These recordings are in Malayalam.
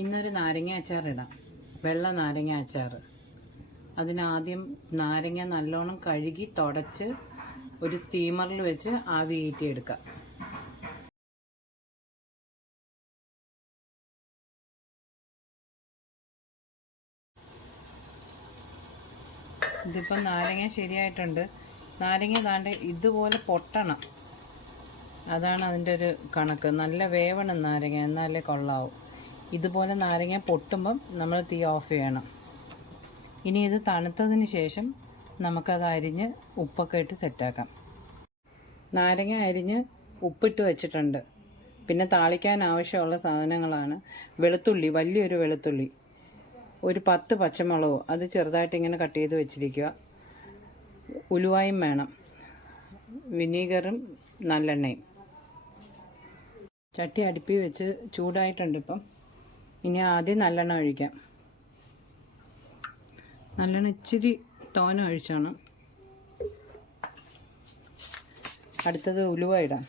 ഇന്നൊരു നാരങ്ങ അച്ചാർ ഇടാം. വെള്ള നാരങ്ങ അച്ചാർ. അതിനാദ്യം നാരങ്ങ നല്ലോണം കഴുകി തുടച്ച് ഒരു സ്റ്റീമറിൽ വെച്ച് ആവി കയറ്റിയെടുക്കാം. ഇതിപ്പം നാരങ്ങ ശരിയായിട്ടുണ്ട്. നാരങ്ങ താണ്ട് ഇതുപോലെ പൊട്ടണം, അതാണ് അതിൻ്റെ ഒരു കണക്ക്. നല്ല വേവണം നാരങ്ങ, എന്നാലേ കൊള്ളാവും. ഇതുപോലെ നാരങ്ങ പൊട്ടുമ്പം നമ്മൾ തീ ഓഫ് ചെയ്യണം. ഇനി ഇത് തണുത്തതിന് ശേഷം നമുക്കത് അരിഞ്ഞ് ഉപ്പൊക്കെ ഇട്ട് സെറ്റാക്കാം. നാരങ്ങ അരിഞ്ഞ് ഉപ്പിട്ട് വെച്ചിട്ടുണ്ട്. പിന്നെ താളിക്കാൻ ആവശ്യമുള്ള സാധനങ്ങളാണ് വെളുത്തുള്ളി, വലിയൊരു വെളുത്തുള്ളി, ഒരു 10 പച്ചമുളക്, അത് ചെറുതായിട്ട് ഇങ്ങനെ കട്ട് ചെയ്ത് വെച്ചിരിക്കുക. ഉലുവായും വേണം, വിനീഗറും നല്ലെണ്ണയും. ചട്ടി അടുപ്പി വെച്ച് ചൂടായിട്ടുണ്ട്. ഇപ്പം ഇനി ആദ്യം നല്ലെണ്ണ ഒഴിക്കാം. നല്ലെണ്ണ ഇച്ചിരി തോന ഒഴിച്ചാണ്. അടുത്തത് ഉലുവ ഇടാം.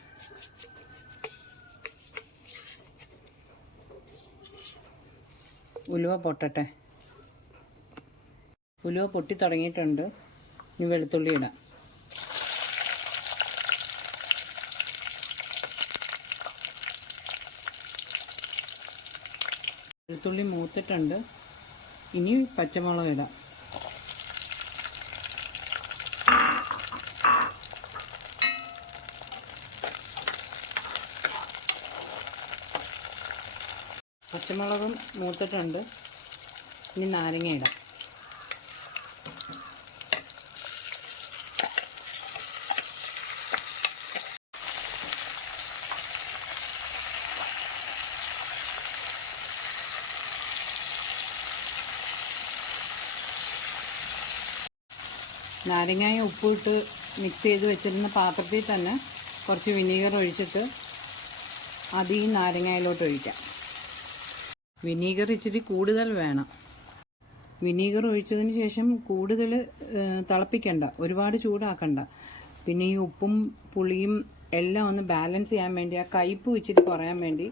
ഉലുവ പൊട്ടട്ടെ. ഉലുവ പൊട്ടി തുടങ്ങിയിട്ടുണ്ട്. ഇനി വെളുത്തുള്ളി ഇടാം. വെളുത്തുള്ളി മൂത്തിട്ടുണ്ട്. ഇനി പച്ചമുളക് ഇടാം. പച്ചമുളകും മൂത്തിട്ടുണ്ട്. ഇനി നാരങ്ങ ഇടാം. നാരങ്ങയും ഉപ്പിട്ട് മിക്സ് ചെയ്ത് വെച്ചിരുന്ന പാത്രത്തിൽ തന്നെ കുറച്ച് വിനീഗർ ഒഴിച്ചിട്ട് അത് ഈ നാരങ്ങയിലോട്ട് ഒഴിക്കാം. വിനീഗർ ഇച്ചിരി കൂടുതൽ വേണം. വിനീഗർ ഒഴിച്ചതിന് ശേഷം കൂടുതൽ തിളപ്പിക്കണ്ട, ഒരുപാട് ചൂടാക്കണ്ട. പിന്നെ ഈ ഉപ്പും പുളിയും എല്ലാം ഒന്ന് ബാലൻസ് ചെയ്യാൻ വേണ്ടി, ആ കയ്പ്പ് ഇച്ചിരി കുറയാൻ വേണ്ടി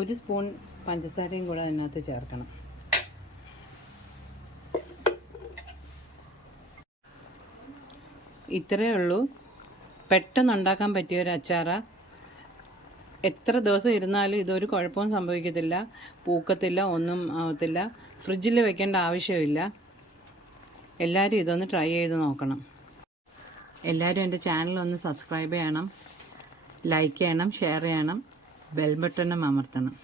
1 സ്പൂൺ പഞ്ചസാരയും കൂടെ അതിനകത്ത് ചേർക്കണം. ഇത്രയേ ഉള്ളൂ. പെട്ടെന്ന് ഉണ്ടാക്കാൻ പറ്റിയൊരു അച്ചാറാണ്. എത്ര ദിവസം ഇരുന്നാലും ഇതൊരു കുഴപ്പവും സംഭവിക്കത്തില്ല, പൂക്കത്തില്ല, ഒന്നും ആവത്തില്ല. ഫ്രിഡ്ജിൽ വെക്കേണ്ട ആവശ്യമില്ല. എല്ലാവരും ഇതൊന്ന് ട്രൈ ചെയ്ത് നോക്കണം. എല്ലാവരും എൻ്റെ ചാനൽ ഒന്ന് സബ്സ്ക്രൈബ് ചെയ്യണം, ലൈക്ക് ചെയ്യണം, ഷെയർ ചെയ്യണം, ബെൽ ബട്ടണും അമർത്തണം.